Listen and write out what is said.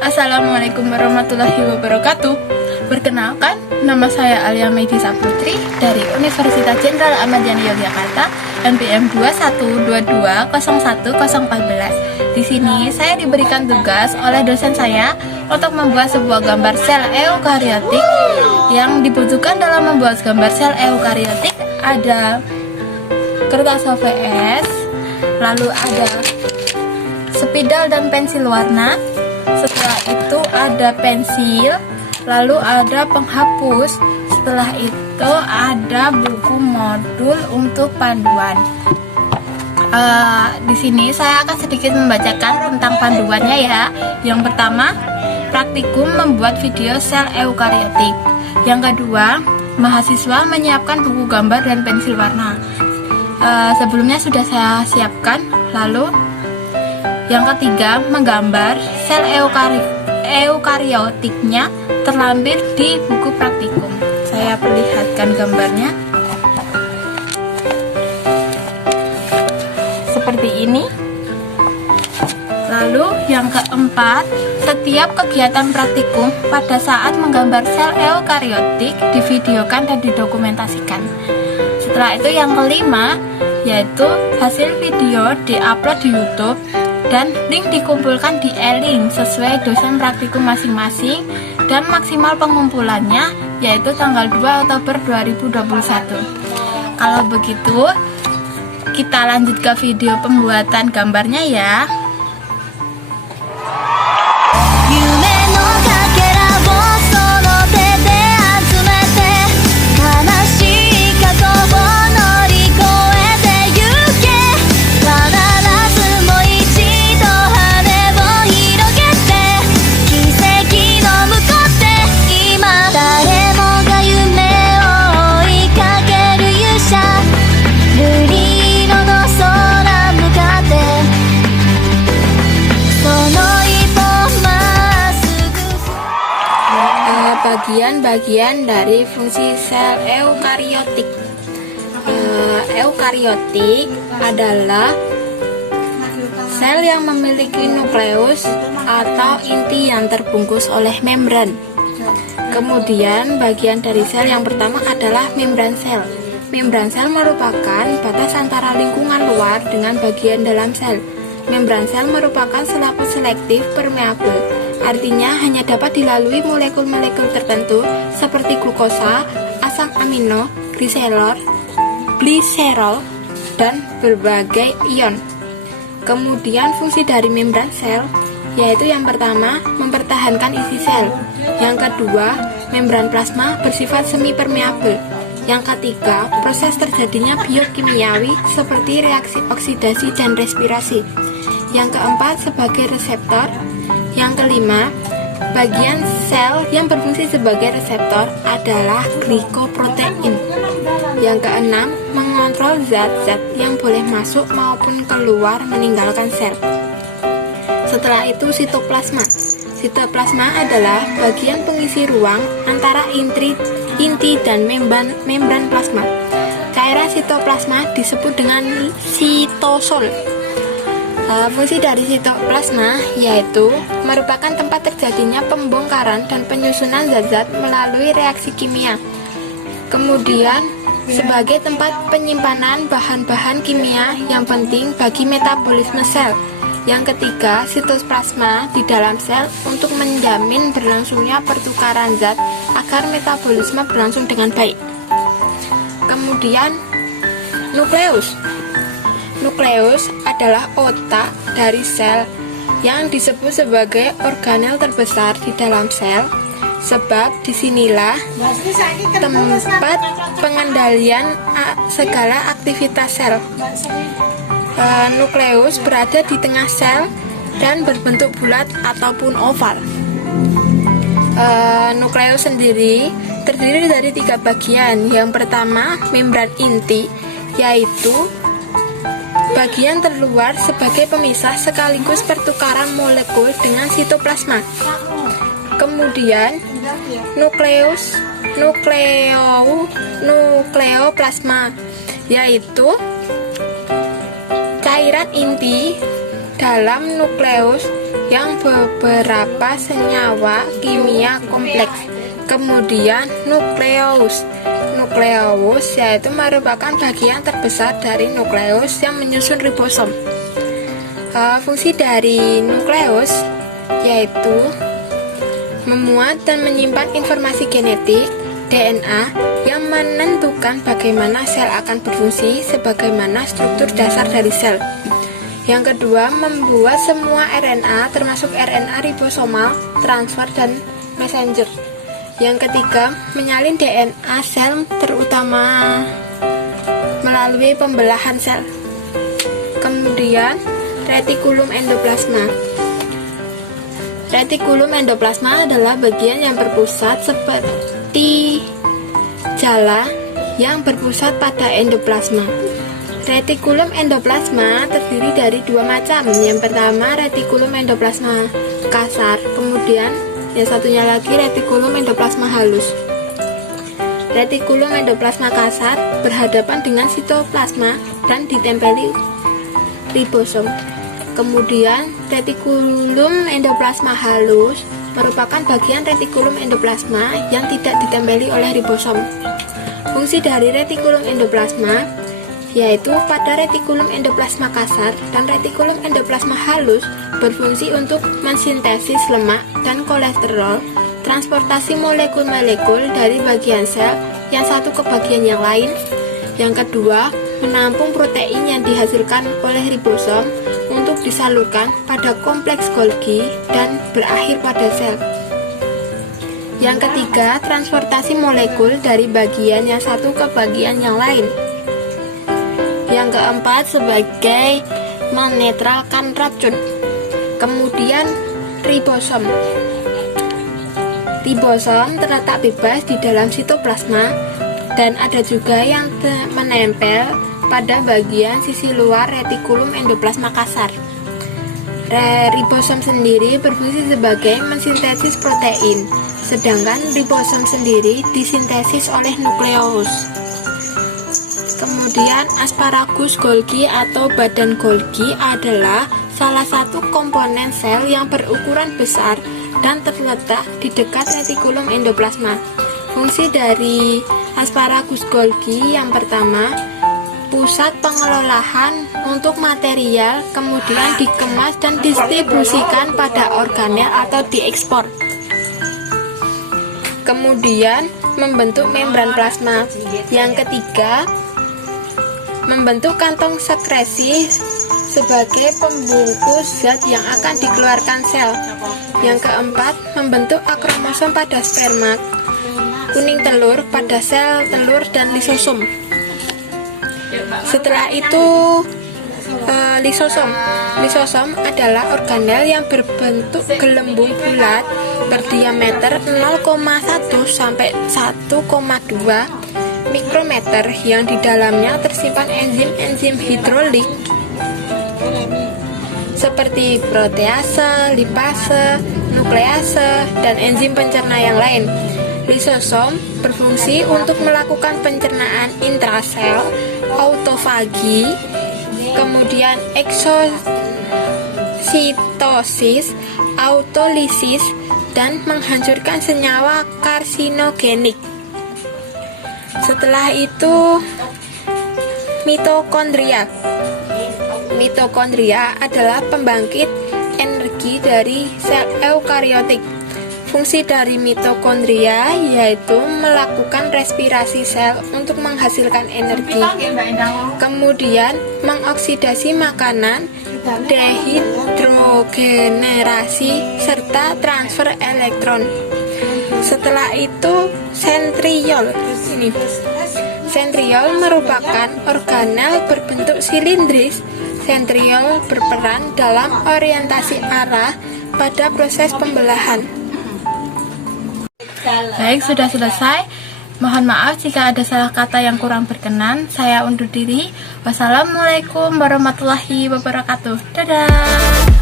Assalamualaikum warahmatullahi wabarakatuh. Perkenalkan, nama saya Alia Meidi Saputri dari Universitas Jenderal Ahmad Yani Yogyakarta, NPM 212201014. Di sini saya diberikan tugas oleh dosen saya untuk membuat sebuah gambar sel eukariotik. Yang dibutuhkan dalam membuat gambar sel eukariotik ada kertas HVS, lalu ada spidol dan pensil warna. Setelah itu ada pensil, lalu ada penghapus. Setelah itu ada buku modul untuk panduan. Di sini saya akan sedikit membacakan tentang panduannya ya. Yang pertama, praktikum membuat video sel eukariotik. Yang kedua, mahasiswa menyiapkan buku gambar dan pensil warna. Sebelumnya sudah saya siapkan. Lalu yang ketiga, menggambar sel eukariotiknya terlampir di buku praktikum. Saya perlihatkan gambarnya seperti ini. Lalu yang keempat, setiap kegiatan praktikum pada saat menggambar sel eukariotik divideokan dan didokumentasikan. Setelah itu yang kelima, yaitu hasil video diupload di YouTube dan link dikumpulkan di e-link sesuai dosen praktikum masing-masing, dan maksimal pengumpulannya yaitu tanggal 2 Oktober 2021. Kalau begitu, kita lanjut ke video pembuatan gambarnya ya. Bagian-bagian dari fungsi sel eukariotik. Eukariotik adalah sel yang memiliki nukleus atau inti yang terbungkus oleh membran. Kemudian bagian dari sel yang pertama adalah membran sel. Membran sel merupakan batas antara lingkungan luar dengan bagian dalam sel. Membran sel merupakan selaput selektif permeabel. Artinya hanya dapat dilalui molekul-molekul tertentu seperti glukosa, asam amino, gliserol, dan berbagai ion. Kemudian fungsi dari membran sel yaitu yang pertama, mempertahankan isi sel. Yang kedua, membran plasma bersifat semi permeabel. Yang ketiga, proses terjadinya biokimiawi seperti reaksi oksidasi dan respirasi. Yang keempat, sebagai reseptor. Yang kelima, bagian sel yang berfungsi sebagai reseptor adalah glikoprotein. Yang keenam, mengontrol zat-zat yang boleh masuk maupun keluar meninggalkan sel. Setelah itu, sitoplasma. Sitoplasma adalah bagian pengisi ruang antara inti dan membran plasma. Cairan sitoplasma disebut dengan sitosol. Fungsi dari sitoplasma yaitu merupakan tempat terjadinya pembongkaran dan penyusunan zat-zat melalui reaksi kimia. Kemudian sebagai tempat penyimpanan bahan-bahan kimia yang penting bagi metabolisme sel. Yang ketiga, sitoplasma di dalam sel untuk menjamin berlangsungnya pertukaran zat agar metabolisme berlangsung dengan baik. Kemudian nukleus. Nukleus adalah otak dari sel yang disebut sebagai organel terbesar di dalam sel, sebab disinilah tempat pengendalian segala aktivitas sel. Nukleus berada di tengah sel dan berbentuk bulat ataupun oval. Nukleus sendiri terdiri dari 3 bagian. Yang pertama, membran inti, yaitu bagian terluar sebagai pemisah sekaligus pertukaran molekul dengan sitoplasma. Kemudian nukleoplasma, yaitu cairan inti dalam nukleus yang beberapa senyawa kimia kompleks. Kemudian nukleus. Nukleus yaitu merupakan bagian terbesar dari nukleus yang menyusun ribosom. Fungsi dari nukleus yaitu memuat dan menyimpan informasi genetik DNA yang menentukan bagaimana sel akan berfungsi sebagaimana struktur dasar dari sel. Yang kedua, membuat semua RNA termasuk RNA ribosomal, transfer, dan messenger. Yang ketiga, menyalin DNA sel terutama melalui pembelahan sel. Kemudian, retikulum endoplasma. Retikulum endoplasma adalah bagian yang berpusat seperti jala yang berpusat pada endoplasma. Retikulum endoplasma terdiri dari dua macam. Yang pertama retikulum endoplasma kasar, kemudian yang satunya lagi retikulum endoplasma halus. Retikulum endoplasma kasar berhadapan dengan sitoplasma dan ditempeli ribosom. Kemudian retikulum endoplasma halus merupakan bagian retikulum endoplasma yang tidak ditempeli oleh ribosom. Fungsi dari retikulum endoplasma yaitu pada retikulum endoplasma kasar dan retikulum endoplasma halus berfungsi untuk mensintesis lemak dan kolesterol, transportasi molekul-molekul dari bagian sel yang satu ke bagian yang lain. Yang kedua, menampung protein yang dihasilkan oleh ribosom untuk disalurkan pada kompleks Golgi dan berakhir pada sel. Yang ketiga, transportasi molekul dari bagian yang satu ke bagian yang lain. Yang keempat, sebagai menetralkan racun. Kemudian, ribosom. Ribosom terletak bebas di dalam sitoplasma dan ada juga yang menempel pada bagian sisi luar retikulum endoplasma kasar. Ribosom sendiri berfungsi sebagai mensintesis protein, sedangkan ribosom sendiri disintesis oleh nukleus. Kemudian asparagus Golgi atau badan Golgi adalah salah satu komponen sel yang berukuran besar dan terletak di dekat retikulum endoplasma. Fungsi dari asparagus Golgi yang pertama, pusat pengelolaan untuk material, kemudian dikemas dan distribusikan pada organel atau diekspor. Kemudian membentuk membran plasma. Yang ketiga, membentuk kantong sekresi sebagai pembungkus zat yang akan dikeluarkan sel. Yang keempat, membentuk akromosom pada sperma, kuning telur pada sel telur dan lisosom. Setelah itu lisosom. Lisosom adalah organel yang berbentuk gelembung bulat berdiameter 0,1 sampai 1,2 mikrometer yang di dalamnya tersimpan enzim-enzim hidrolik seperti protease, lipase, nuklease, dan enzim pencerna yang lain. Lisosom berfungsi untuk melakukan pencernaan intrasel, autofagi, kemudian eksositosis, autolisis, dan menghancurkan senyawa karsinogenik. Setelah itu, mitokondria. Mitokondria adalah pembangkit energi dari sel eukariotik. Fungsi dari mitokondria yaitu melakukan respirasi sel untuk menghasilkan energi, kemudian mengoksidasi makanan, dehidrogenerasi, serta transfer elektron. Setelah itu, sentriol. Sentriol merupakan organel berbentuk silindris. Sentriol berperan dalam orientasi arah pada proses pembelahan. Baik, sudah selesai. Mohon maaf jika ada salah kata yang kurang berkenan. Saya undur diri. Wassalamualaikum warahmatullahi wabarakatuh. Dadah.